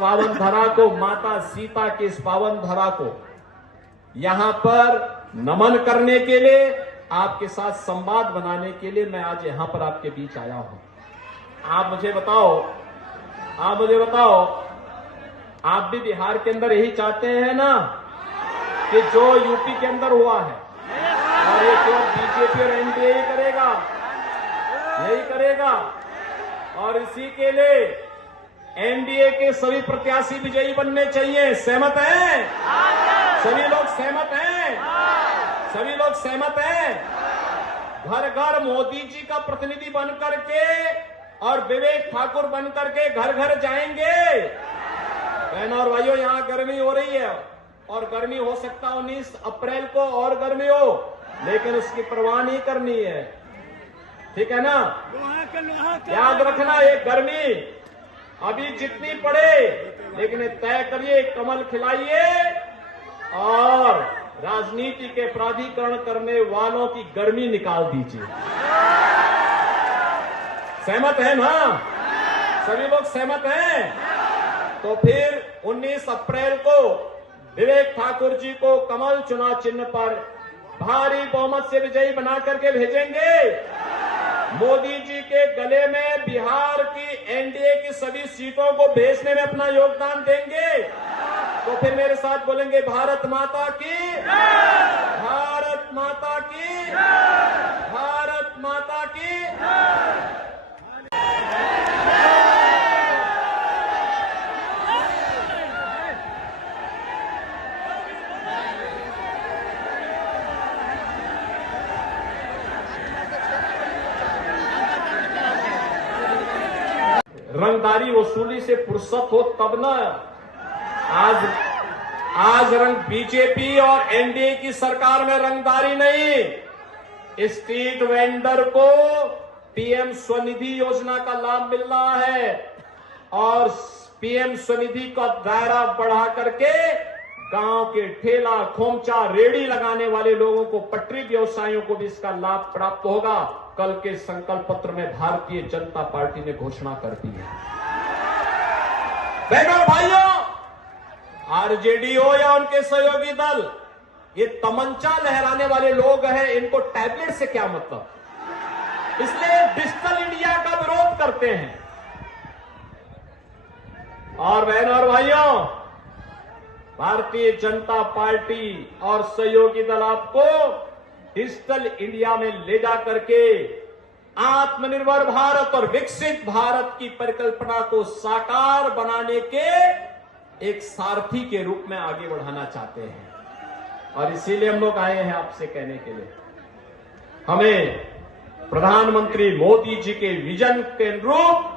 पावन धरा को, माता सीता की इस पावन धरा को यहां पर नमन करने के लिए, आपके साथ संवाद बनाने के लिए मैं आज यहां पर आपके बीच आया हूं। आप मुझे बताओ, आप भी बिहार के अंदर यही चाहते हैं ना कि जो यूपी के अंदर हुआ है, और ये केवल बीजेपी और एनडीए ही करेगा, यही करेगा। और इसी के लिए एनडीए के सभी प्रत्याशी विजयी बनने चाहिए। सहमत हैं? सभी लोग सहमत हैं? सभी लोग सहमत हैं? घर घर मोदी जी का प्रतिनिधि बन करके और विवेक ठाकुर बन करके घर घर जाएंगे। बहनों और भाइयों, यहां गर्मी हो रही है और गर्मी हो सकता 19 अप्रैल को और गर्मी हो, लेकिन उसकी परवाह नहीं करनी है, ठीक है ना? याद रखना, ये गर्मी अभी जितनी पड़े, लेकिन तय करिए, कमल खिलाइए और राजनीति के प्राधिकरण करने वालों की गर्मी निकाल दीजिए। सहमत है ना? सभी लोग सहमत हैं? तो फिर 19 अप्रैल को विवेक ठाकुर जी को कमल चुनाव चिन्ह पर भारी बहुमत से विजयी बना करके भेजेंगे। मोदी जी के गले में बिहार की एनडीए की सभी सीटों को भेजने में अपना योगदान देंगे। तो फिर मेरे साथ बोलेंगे, भारत माता की, भारत माता की, भारत माता की। रंगदारी वसूली से फुर्सत हो तब ना। आज रंग बीजेपी और एनडीए की सरकार में रंगदारी नहीं, स्ट्रीट वेंडर को पीएम स्वनिधि योजना का लाभ मिल रहा है और पीएम स्वनिधि का दायरा बढ़ा करके गांव के ठेला खोमचा रेड़ी लगाने वाले लोगों को, पटरी व्यवसायियों को भी इसका लाभ प्राप्त होगा। कल के संकल्प पत्र में भारतीय जनता पार्टी ने घोषणा कर दी है। बहनों भाइयों, आरजेडी हो या उनके सहयोगी दल, ये तमंचा लहराने वाले लोग हैं, इनको टैबलेट से क्या मतलब, इसलिए डिजिटल इंडिया का विरोध करते हैं। और बहनों और भाइयों, भारतीय जनता पार्टी और सहयोगी दल आपको डिजिटल इंडिया में ले जा करके आत्मनिर्भर भारत और विकसित भारत की परिकल्पना को साकार बनाने के एक सारथी के रूप में आगे बढ़ाना चाहते हैं। और इसीलिए हम लोग आए हैं आपसे कहने के लिए, हमें प्रधानमंत्री मोदी जी के विजन के अनुरूप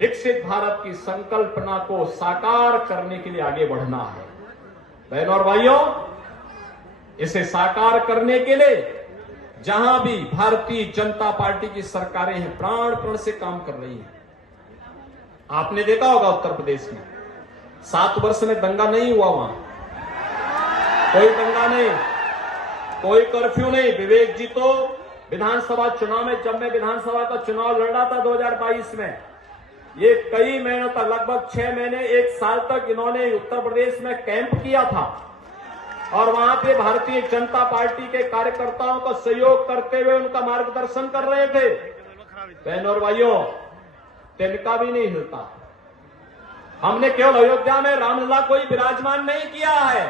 विकसित भारत की संकल्पना को साकार करने के लिए आगे बढ़ना है। बहनों और भाइयों, इसे साकार करने के लिए जहां भी भारतीय जनता पार्टी की सरकारें हैं, प्राण प्रण से काम कर रही हैं। आपने देखा होगा उत्तर प्रदेश में 7 वर्ष में दंगा नहीं हुआ, वहां कोई दंगा नहीं, कोई कर्फ्यू नहीं। विवेक जी तो विधानसभा चुनाव में, जब मैं विधानसभा का चुनाव लड़ रहा था 2022 में, ये कई महीनों तक, लगभग 6 महीने 1 साल तक इन्होंने उत्तर प्रदेश में कैंप किया था और वहां पे भारतीय जनता पार्टी के कार्यकर्ताओं का सहयोग करते हुए उनका मार्गदर्शन कर रहे थे। बहनों और भाइयों, तिनका भी नहीं हिलता। हमने केवल अयोध्या में रामलला कोई विराजमान नहीं किया है,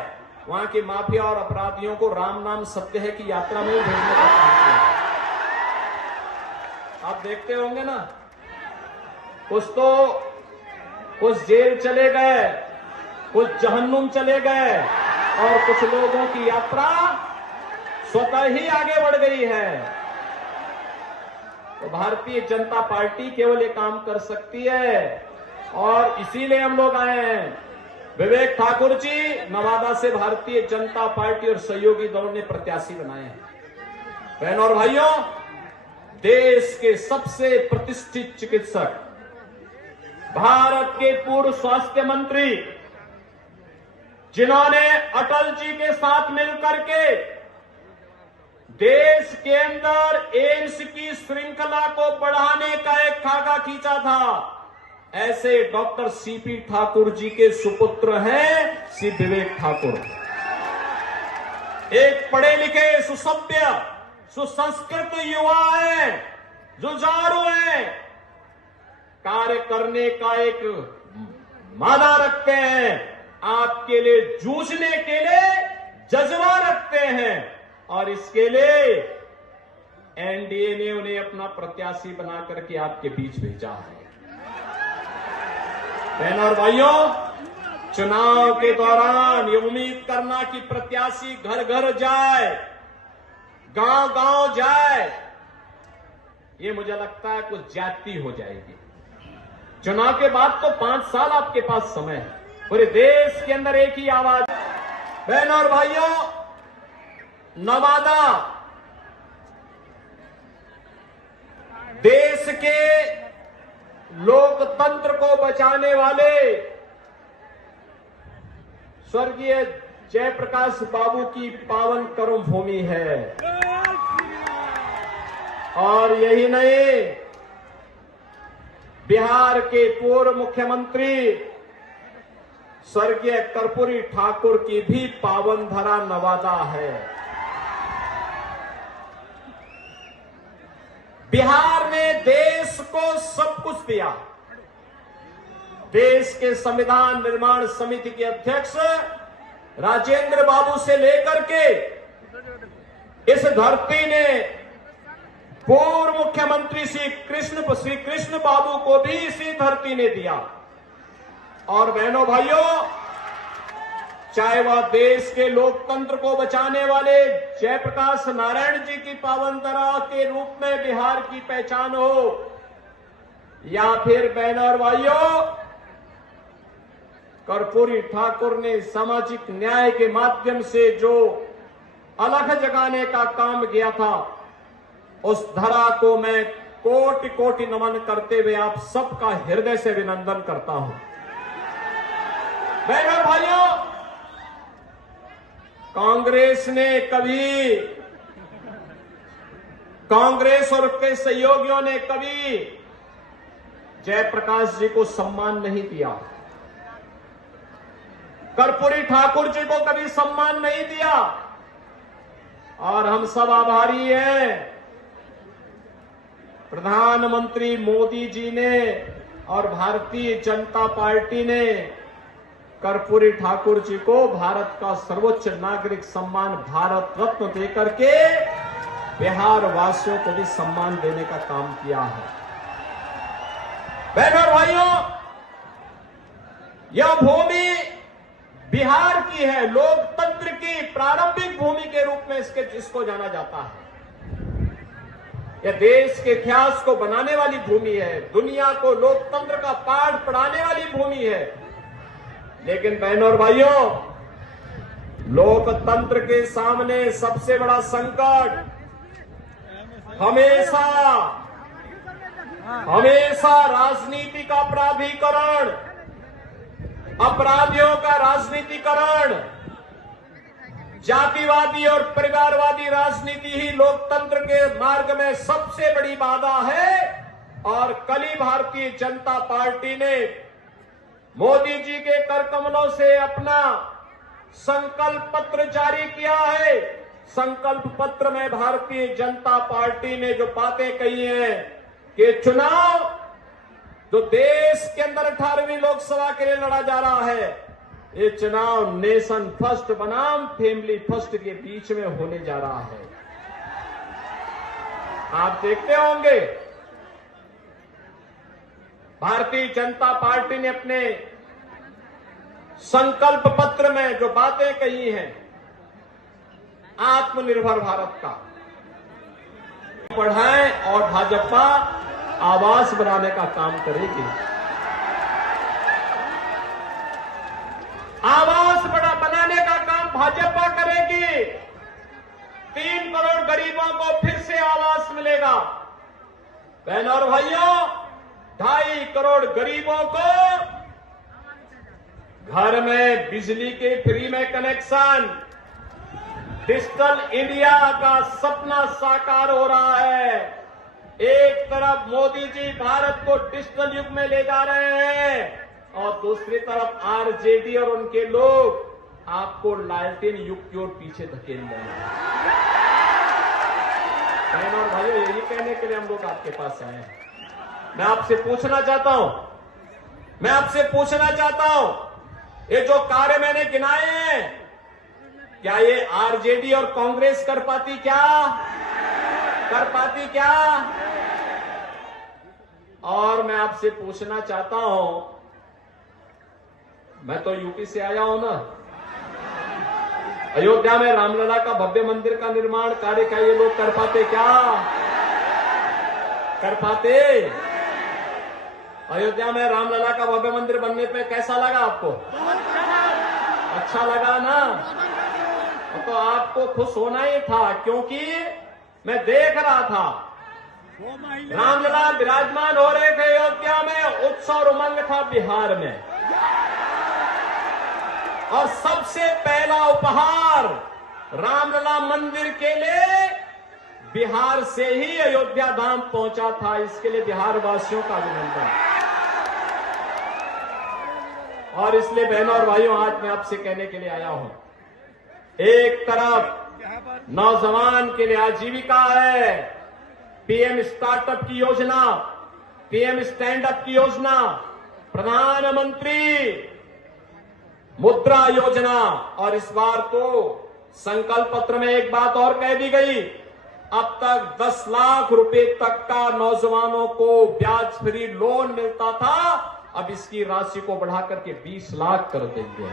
वहां के माफिया और अपराधियों को राम नाम सत्य है की यात्रा में भेजने का काम किया। आप देखते होंगे ना, कुछ जेल चले गए, कुछ जहन्नुम चले गए और कुछ लोगों की यात्रा स्वतः ही आगे बढ़ गई है। तो भारतीय जनता पार्टी केवल ये काम कर सकती है और इसीलिए हम लोग आए हैं। विवेक ठाकुर जी नवादा से भारतीय जनता पार्टी और सहयोगी दलों ने प्रत्याशी बनाए हैं। बहनों और भाइयों, देश के सबसे प्रतिष्ठित चिकित्सक, भारत के पूर्व स्वास्थ्य मंत्री, जिन्होंने अटल जी के साथ मिलकर के देश के अंदर एम्स की श्रृंखला को बढ़ाने का एक खाका खींचा था, ऐसे डॉक्टर सीपी ठाकुर जी के सुपुत्र हैं श्री विवेक ठाकुर। एक पढ़े लिखे, सुसभ्य, सुसंस्कृत युवा है, जुझारू है, कार्य करने का एक मादा रखते हैं, आपके लिए जूझने के लिए जज्बा रखते हैं, और इसके लिए एनडीए ने उन्हें अपना प्रत्याशी बना करके आपके बीच भेजा है। बहनों और भाइयों, चुनाव के दौरान ये उम्मीद करना कि प्रत्याशी घर घर जाए, गांव गांव जाए, ये मुझे लगता है कुछ ज्यादती हो जाएगी। चुनाव के बाद तो 5 साल आपके पास समय है, पूरे देश के अंदर एक ही आवाज। बहनों और भाइयों, नवादा देश के लोकतंत्र को बचाने वाले स्वर्गीय जयप्रकाश बाबू की पावन कर्म भूमि है। और यही नहीं, बिहार के पूर्व मुख्यमंत्री स्वर्गीय कर्पूरी ठाकुर की भी पावन धरा नवादा है। बिहार ने देश को सब कुछ दिया। देश के संविधान निर्माण समिति के अध्यक्ष राजेंद्र बाबू से लेकर के इस धरती ने पूर्व मुख्यमंत्री श्री कृष्ण बाबू को भी इसी धरती ने दिया। और बहनों भाइयों, चाहे वह देश के लोकतंत्र को बचाने वाले जयप्रकाश नारायण जी की पावन धरा के रूप में बिहार की पहचान हो, या फिर बहनों और भाइयों, कर्पूरी ठाकुर ने सामाजिक न्याय के माध्यम से जो अलख जगाने का काम किया था, उस धरा को मैं कोटि कोटि नमन करते हुए आप सबका हृदय से अभिनंदन करता हूं। बहनों और भाइयों, कांग्रेस और उसके सहयोगियों ने कभी जयप्रकाश जी को सम्मान नहीं दिया, कर्पूरी ठाकुर जी को कभी सम्मान नहीं दिया। और हम सब आभारी हैं प्रधानमंत्री मोदी जी ने और भारतीय जनता पार्टी ने कर्पूरी ठाकुर जी को भारत का सर्वोच्च नागरिक सम्मान भारत रत्न देकर के बिहार वासियों को भी सम्मान देने का काम किया है। बहनों और भाइयों, यह भूमि बिहार की है, लोकतंत्र की प्रारंभिक भूमि के रूप में इसको जाना जाता है। यह देश के इतिहास को बनाने वाली भूमि है, दुनिया को लोकतंत्र का पाठ पढ़ाने वाली भूमि है। लेकिन बहनों और भाइयों, लोकतंत्र के सामने सबसे बड़ा संकट हमेशा राजनीति का प्राधिकरण, अपराधियों का राजनीतिकरण, जातिवादी और परिवारवादी राजनीति ही लोकतंत्र के मार्ग में सबसे बड़ी बाधा है। और कल ही भारतीय जनता पार्टी ने मोदी जी के करकमलों से अपना संकल्प पत्र जारी किया है। संकल्प पत्र में भारतीय जनता पार्टी ने जो बातें कही हैं कि चुनाव जो देश के अंदर 18वीं लोकसभा के लिए लड़ा जा रहा है, ये चुनाव नेशन फर्स्ट बनाम फैमिली फर्स्ट के बीच में होने जा रहा है। आप देखते होंगे भारतीय जनता पार्टी ने अपने संकल्प पत्र में जो बातें कही हैं आत्मनिर्भर भारत का बढ़ाएं और भाजपा आवास बनाने का काम करेगी। आवास बनाने का काम भाजपा करेगी। 3 करोड़ गरीबों को फिर से आवास मिलेगा। बहनों और भाइयों, 2.5 करोड़ गरीबों को घर में बिजली के फ्री में कनेक्शन, डिजिटल इंडिया का सपना साकार हो रहा है। एक तरफ मोदी जी भारत को डिजिटल युग में ले जा रहे हैं और दूसरी तरफ आरजेडी और उनके लोग आपको लालटेन युग की ओर पीछे धकेल रहे हैं। बहनों और भाइयों, यही कहने के लिए हम लोग आपके पास आए हैं। मैं आपसे पूछना चाहता हूं, ये जो कार्य मैंने गिनाए हैं, क्या ये आरजेडी और कांग्रेस कर पाती क्या? और मैं आपसे पूछना चाहता हूं, मैं तो यूपी से आया हूं ना, अयोध्या में रामलला का भव्य मंदिर का निर्माण कार्य का ये लोग कर पाते? अयोध्या में रामलला का भव्य मंदिर बनने पे कैसा लगा आपको? अच्छा लगा ना? तो आपको खुश होना ही था, क्योंकि मैं देख रहा था रामलला विराजमान हो रहे थे अयोध्या में, उत्सव और उमंग था बिहार में, और सबसे पहला उपहार रामलला मंदिर के लिए बिहार से ही अयोध्या धाम पहुंचा था। इसके लिए बिहार वासियों का अभिनंदन। और इसलिए बहनों और भाइयों, आज मैं आपसे कहने के लिए आया हूं, एक तरफ नौजवान के लिए आजीविका है, पीएम स्टार्टअप की योजना, पीएम स्टैंड अप की योजना, प्रधानमंत्री मुद्रा योजना, और इस बार तो संकल्प पत्र में एक बात और कह दी गई, अब तक 10 लाख रुपए तक का नौजवानों को ब्याज फ्री लोन मिलता था, अब इसकी राशि को बढ़ाकर के 20 लाख कर देंगे।